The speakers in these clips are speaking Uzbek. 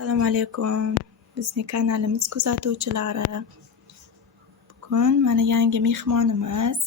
Assalomu alaykum. Bizning kanalimiz kuzatuvchilari. Bugun mana yangi mehmonimiz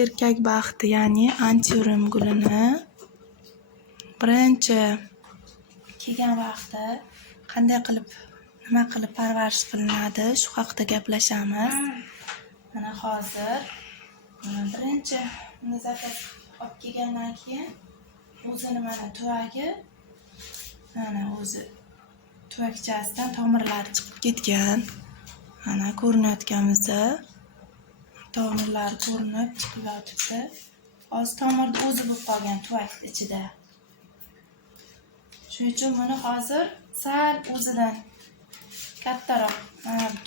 erkak baxti, ya'ni antirum gulini birinchi kelgan vaqti qanday qilib, nima qilib parvarish qilinadi, shu haqida gaplashamiz. Mana hozir birinchi zakaz olib kelgandan keyin o'zini mana tuvagi, mana o'zi tuvakchasidan tomirlari chiqib ketgan. Mana ko'rinayotganimizda tomirlar ko'rinib chiqib yotibdi. Hozir tomirni o'zi bo'lib qolgan tuvak ichida. Shuning uchun buni hozir sal o'zidan kattaroq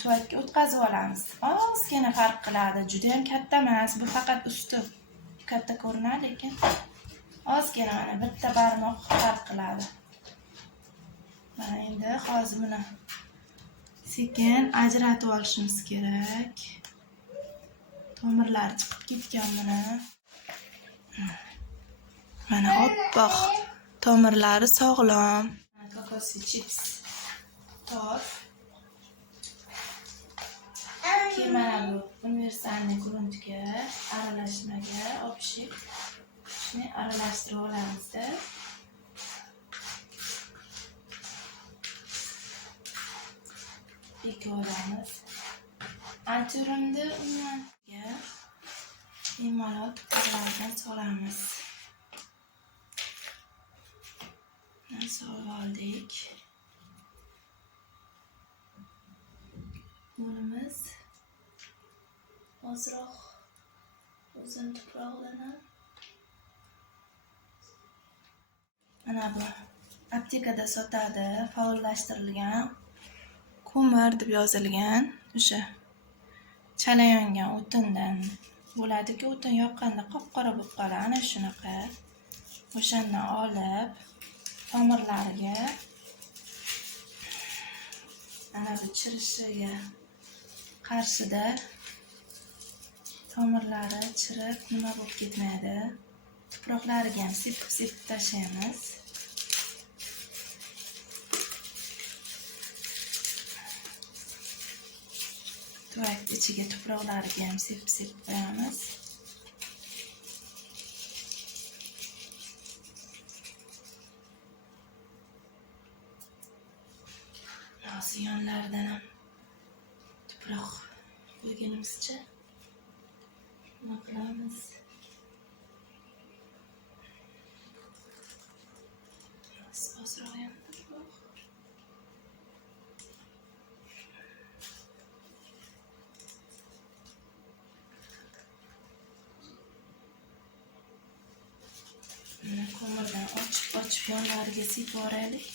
tuvakka o'tkazib olamiz. Ozgina farq qiladi. Juda ham katta emas. Bu faqat usti katta ko'rinadi, lekin ozgina mana bitta barmoq farq qiladi. Mana endi hozir buni sekin ajratib olishimiz kerak. Tomirlar chiqib ketgan buni. Mana oppoq tomirlari sog'lom. Kokosli chips tor. Keyin mana bu universalniy gruntga, aralashmaga opishib, shuni aralashtirib olamizda. Ekib olamiz. Antirumni unga bemalol tuproqlardan solamiz. Solib oldik. Bunimiz ozroq o'zini tuprog'idan mana bu aptekada sotadi, faollashtirilgan ko'mir deb yozilgan, o'sha chala yongan o'tindan bo'ladi-ku, o'tin yoqqanda qop-qora bo'lib qoladi, ana shunaqa. O'shandan olib tomirlariga mana bu chirishiga qarshida tomirlari chirib nima bo'lib ketmaydi. Tuproqlariga ham sepib tashlaymiz. Tuvak ichiga tuproqlariga ham sepib qo'yamiz. Hozir yonlaridan ham tuproq qo'yganimizcha nima qilamiz? Ozroq ham tuproq. Ko'mirdan ochib yonlariga sepib yuboraylik.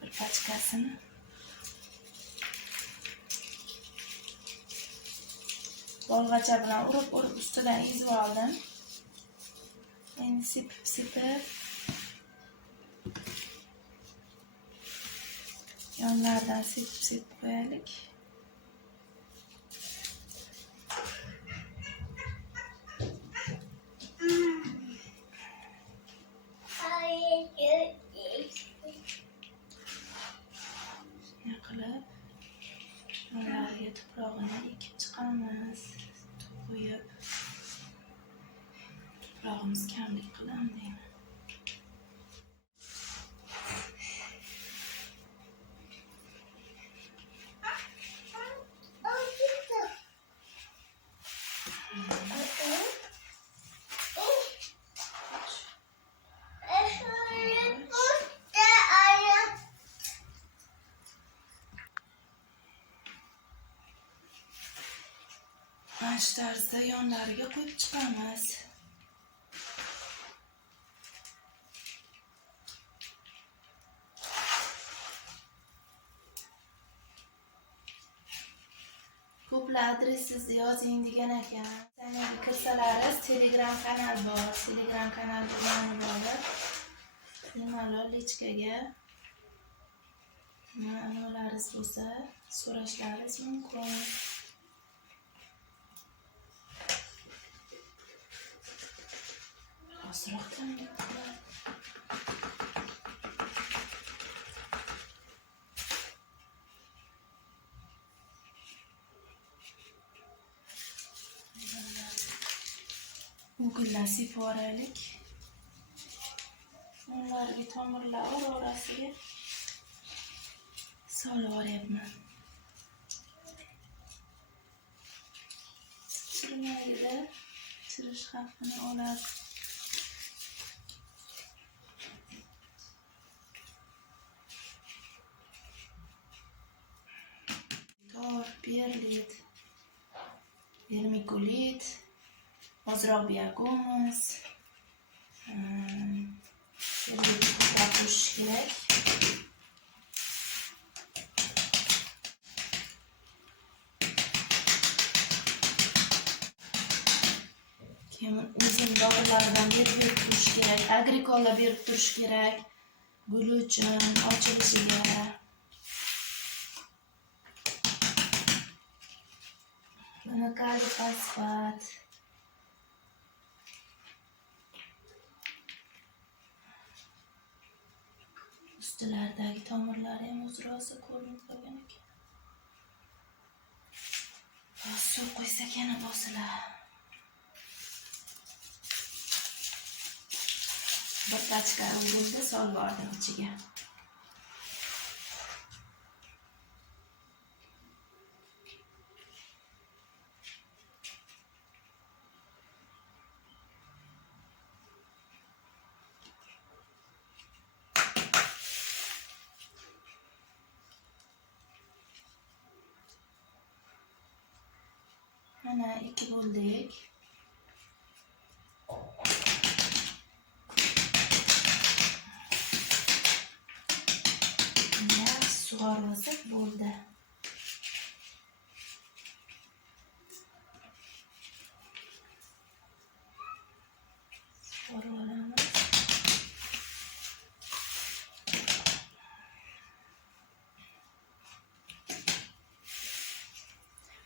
Bir pachkasini. Bolg'acha bilan urib ustidan ezib oldim. Endi sepib yonlaridan sepib qo'yaylik. Qilib yonlariga tuprog'ini ekib chiqamiz. Qo'yib tuprog'imiz kamlik qilamiz deyman. Shu tarzda yonlariga qo'yib chiqamiz. Ko'plar adresingizni yozing degan ekan. Channelga kirsalaringiz Telegram kanal bor. Telegram kanalga ma'lum bo'lib, bemalol lichkaga ma'lumotlaringiz bo'lsa so'rashlaringiz mumkin. Ozroq kamlik qilib Google'dan sepib yuboraylik. Ularga tomirlar orasiga solib yuboryapman. Chirimaydi-da, chirish xavfini oladi. Perlit, vermikulit, ozroq biogummus, perlit ko'proq qo'shish kerak. Keyin o'zim dorilardan berib turish kerak, agrikola berib turish kerak, gul uchun ochilishiga. Mana kaliy fosfat. Ustilaridagi tomirlari ham o'zrosa ko'rinib qolgan ekan. Suv qo'ysak yana bosilar. Bir tachka o'g'ildi solib yubordim ichiga. Mana 2 bo'ldik. Yaxshi sug'orib olsak bo'ldi. Sug'orib olamiz.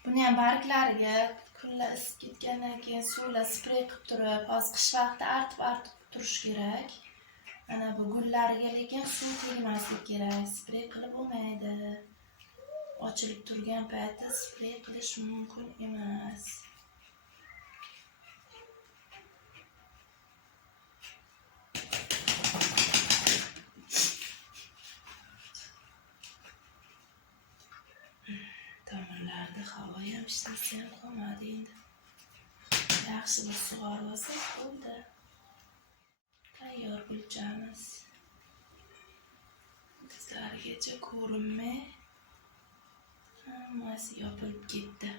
Buni ham barglariga kunlar isib ketgandan keyin suvla sprey qilib turib, hozir qish vaqti artib turish kerak. Mana bu gullariga lekin suv tegmaslik kerak. Sprey qilib bo'lmaydi. Ochilib turgan paytda sprey qilish mumkin emas. Tomirlarda havo ham ishlasa ham qolmadi endi. Yaxshi bir sug'orib olsak bo'ldi. Tayyor gulchamiz. Bizlargacha ko'rinmay hammasi yopilib ketdi.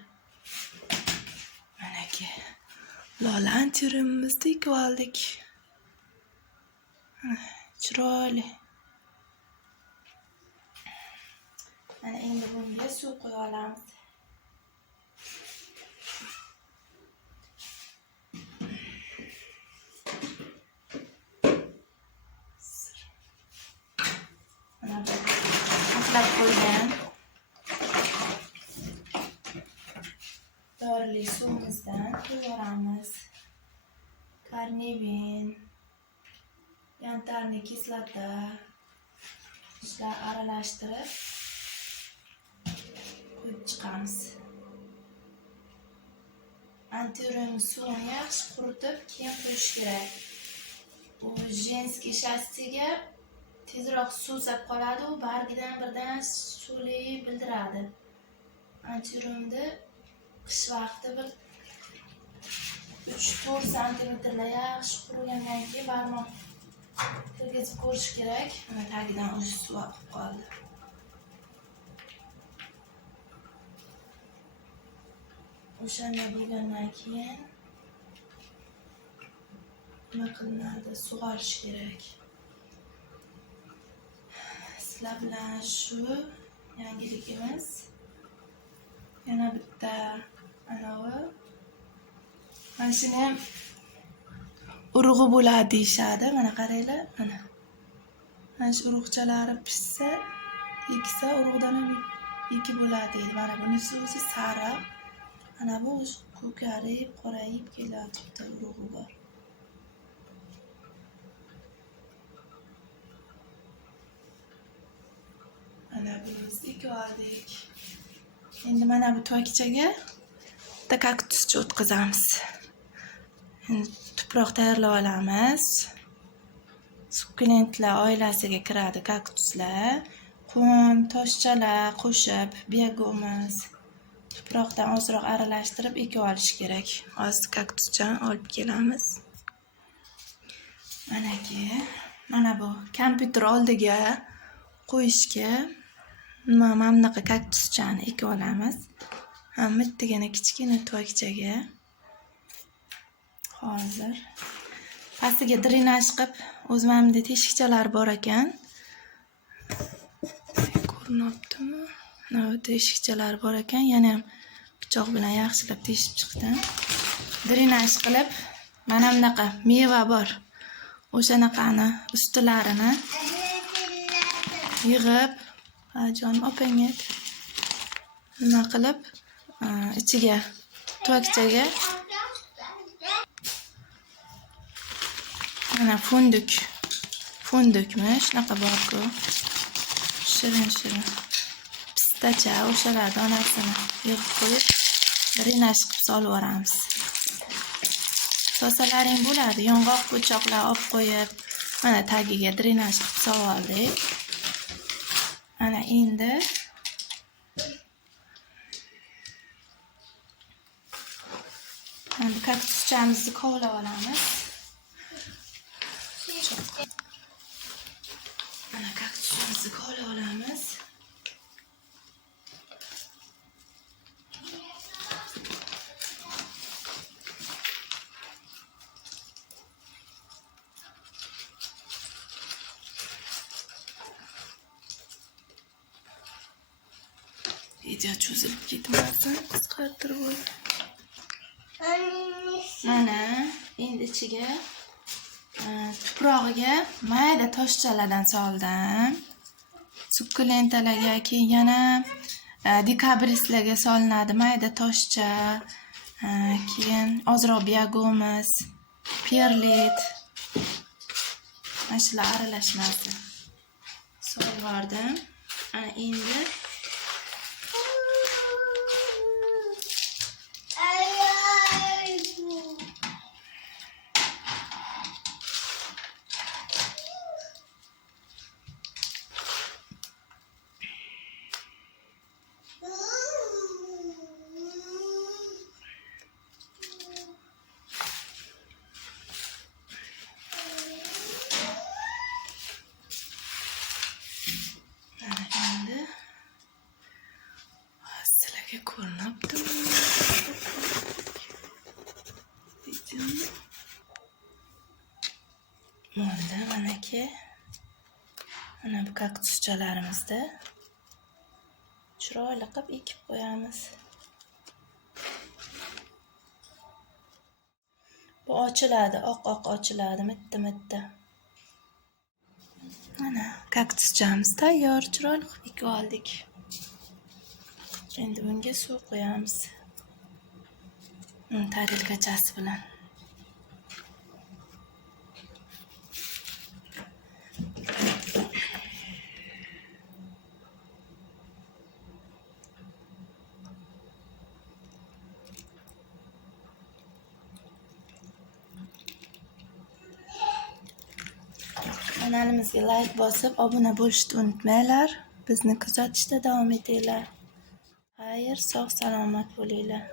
Manaki lola antirimimizni ekib oldik. Chiroyli. Mana endi bunga suv qo'ya olamiz. Mana bu muzlab qo'ygan dorli suvimizdan quyamiz. Karnevin, yantarniy kislota ishlar aralashtirib qo'yib chiqamiz. Antirum suvini yaxshi quritib keyin qo'yish kerak. Bu jenskiy shassiga tezroq suvsab qoladi, u bargidan birdan suvli bildiradi. Antirumni qish vaqti bir 3-4 santimetrlar yaxshi qurigandan keyin barmoq kirgizib ko'rish kerak. Mana tagidan o'sha suv oqib qoldi. O'shanda bo'lgandan keyin nima qilinadi? Sug'orish kerak. Sizlar bilan shu yangiligimiz. Yana bitta anavi. Mana shuni ham urug'i bo'ladi deyishadi. Mana qaranglar, mana. Mana shu urug'chalari pishsa, eksa urug'dan ham eki bo'ladi deydi. Mana bunisi o'zi sariq. Mana bu ko'karib, qorayib kelyapti, urug'i bor. Mana bunisi ekib oldik. Endi mana bu tokchaga bitta kaktuscha o'tkazamiz. Endi tuproq tayyorlab olamiz. Sukkulentlar oilasiga kiradi kaktuslar. Qum, toshchalar qo'shib, biogumuz, tuproqdan ozroq aralashtirib ekib olish kerak. Hozir kaktuschani olib kelamiz. Mana bu kompyuter oldiga qo'yishga mana bunaqa kaktuschani ekib olamiz. Bittagina kichkina tuvakchaga. Hozir pastiga drenaj qilib, o'z mamda teshikchalar bor ekan. Ko'rinyaptimi? Mana teshikchalar bor ekan. Yana ham pichoq bilan yaxshilab teshib chiqdim. Drenaj qilib, mana bunaqa meva bor. O'shanaqani ustilarini yig'ib, jon opangga nima qilib, ichiga tuvakchaga mana fundukmi, shunaqa bor-ku. Shirin pistacha o'shalar donasini yig'ib qo'yib, drenaj qilib solib yuboramiz. Sosalaring bo'ladi, yong'oq po'choqlar olib qo'yib, mana tagiga drenaj qilib solib oldik. Mana endi kaktuschamizni kovlab olamiz. Mana kaktuschamizni kovlab olamiz. Video cho'zilib ketmasin, qisqartirib qo'y. Mana endi ichiga tuprog'iga mayda toshchalardan soldim. Sukkulentalarga, keyin yana dekabristlarga solinadi mayda toshcha, keyin ozroq biogumuz, perlit. Mana shular aralashmasi solib yubordim. Ana endi sizlarga ko'rinyaptimi? Manaki mana bu kaktuschalarimizda chiroyli qilib ekib qo'yamiz. Bu ochiladi, oq ochiladi, mitti. Mana kaktuschamiz tayyor, chiroyli qilib ekib oldik. Endi bunga suv qo'yamiz. Tarelkachasi bilan. Kanalimizga like bosib, obuna bo'lishni unutmanglar. Bizni kuzatishda davom etinglar. Xayr, sog' salomat bo'linglar.